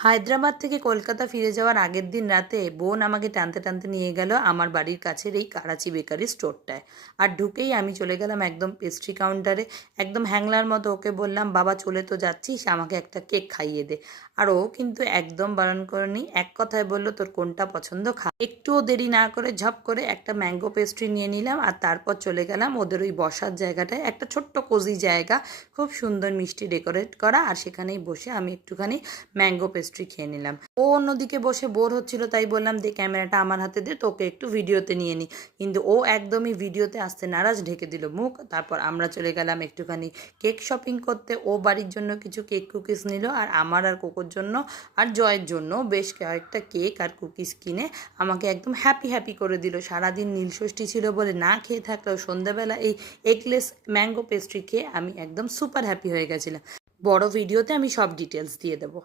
হায়দ্রাবাদ থেকে কলকাতা ফিরে যাওয়ার আগের দিন রাতে বোন আমাকে টানতে টানতে নিয়ে গেল আমার বাড়ির কাছের এই কারাচি বেকারি স্টোরটায়। আর ঢুকেই আমি চলে গেলাম একদম পেস্ট্রি কাউন্টারে। একদম হ্যাংলার মতো ওকে বললাম, বাবা চলে তো যাচ্ছিস, আমাকে একটা কেক খাইয়ে দে। আর ও কিন্তু একদম বারণ করেনি, এক কথায় বললো তোর কোনটা পছন্দ খা। একটুও দেরি না করে ঝপ করে একটা ম্যাঙ্গো পেস্ট্রি নিয়ে নিলাম। আর তারপর চলে গেলাম ওদের ওই বসার জায়গাটায়, একটা ছোট্ট কোজি জায়গা, খুব সুন্দর মিষ্টি ডেকোরেট করা। আর সেখানেই বসে আমি একটুখানি ম্যাঙ্গো পেস্ট্রি খেয়ে নিলাম। ও অন্যদিকে বসে বোর হচ্ছিল, তাই বললাম দে ক্যামেরাটা আমার হাতে দে, তোকে একটু ভিডিওতে নিয়ে নিই। কিন্তু ও একদমই ভিডিওতে আসতে নারাজ, ঢেকে দিল মুখ। তারপর আমরা চলে গেলাম একটুখানি কেক শপিং করতে। ও বাড়ির জন্য কিছু কেক কুকিজ নিল, আর আমার আর কোকোর জন্য আর জয়ের জন্য বেশ কয়েকটা কেক আর কুকিজ কিনে আমাকে একদম হ্যাপি হ্যাপি করে দিল। সারাদিন নীলষষ্ঠী ছিল বলে না খেয়ে থাকলেও সন্ধ্যাবেলা এই এগলেস ম্যাঙ্গো পেস্ট্রি খেয়ে আমি একদম সুপার হ্যাপি হয়ে গেছিলাম। বড় ভিডিওতে আমি সব ডিটেলস দিয়ে দেবো।